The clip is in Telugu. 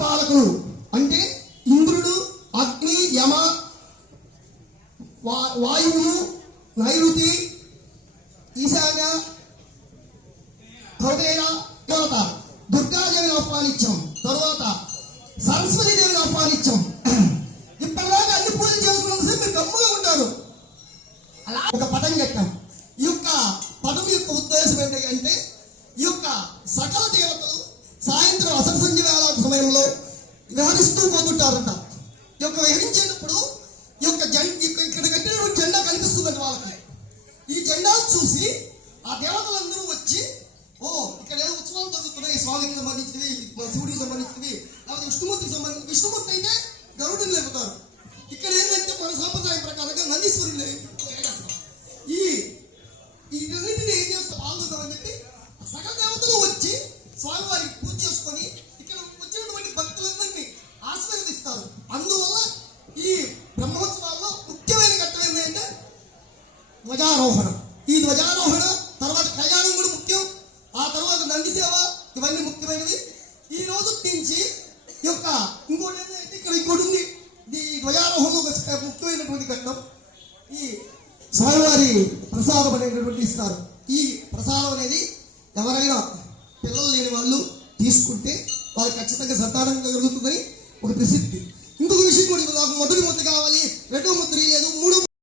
దిక్పాలకులు అంటే ఇంద్రుడు అగ్ని యమ వాయువు నైరుతి ఈశాన్య కౌదేన తర్వాత దుర్గాదేవిని ఆహ్వానించాం. తర్వాత సరస్వతి దేవిని ఆహ్వానించాం. ఇప్పటిదాకా అన్ని పూజలు చేసుకున్నంత సేపు మీరు గమ్ముగా ఉంటారు. అలా ఒక పదం కట్టాం ఈ యొక్క పదం యొక్క ఉద్దేశం ఏంటంటే ఈ యొక్క సకల విహరిస్తూ పోగొట్టారంట ఈ యొక్క విహరించేటప్పుడు ఈ యొక్క జెండా ఇక్కడ కట్టినటువంటి జెండా కనిపిస్తుందంట వాళ్ళకి. ఈ జెండా చూసి ఆ దేవతలందరూ వచ్చి ఓ ఇక్కడ ఏదో ఉత్సవాలు జరుగుతున్నాయి స్వామికి సంబంధించినవి మన శివుడికి సంబంధించినవి లేకపోతే విష్ణుమూర్తికి సంబంధించి విష్ణుమూర్తి అయితే గరుడుని లేపుతారు. ఇక్కడ ఏంటంటే మన సాంప్రదాయం ప్రకారంగా నందీశ్వరుని ఈ ఈ రెండింటిని ఏం చేస్తాం? పాల్గొందామని చెప్పి సకల దేవతలు వచ్చి స్వామివారికి పూజ చేసుకొని ధ్వజారోహణం. ఈ ధ్వజారోహణ తర్వాత కళ్యాణం కూడా ముఖ్యం. ఆ తర్వాత నంది సేవ ఇవన్నీ ముఖ్యమైనవి. ఈ రోజు నుంచి యొక్క ఇంకోటి ఏంటంటే ఇక్కడ ఇంకోటి ఉంది. ఈ ధ్వజారోహణ ఒక ముఖ్యమైనటువంటి ఘట్టం. ఈ స్వామివారి ప్రసాదం అనేటటువంటి ఇస్తారు. ఈ ప్రసాదం అనేది ఎవరైనా పిల్లలు లేని వాళ్ళు తీసుకుంటే వాళ్ళు ఖచ్చితంగా సంతానం కలుగుతుందని ఒక ప్రసిద్ధి. ఇంకొక విషయం కూడా నాకు మొదటి ముద్ద కావాలి రెండో ముద్ర లేదు మూడో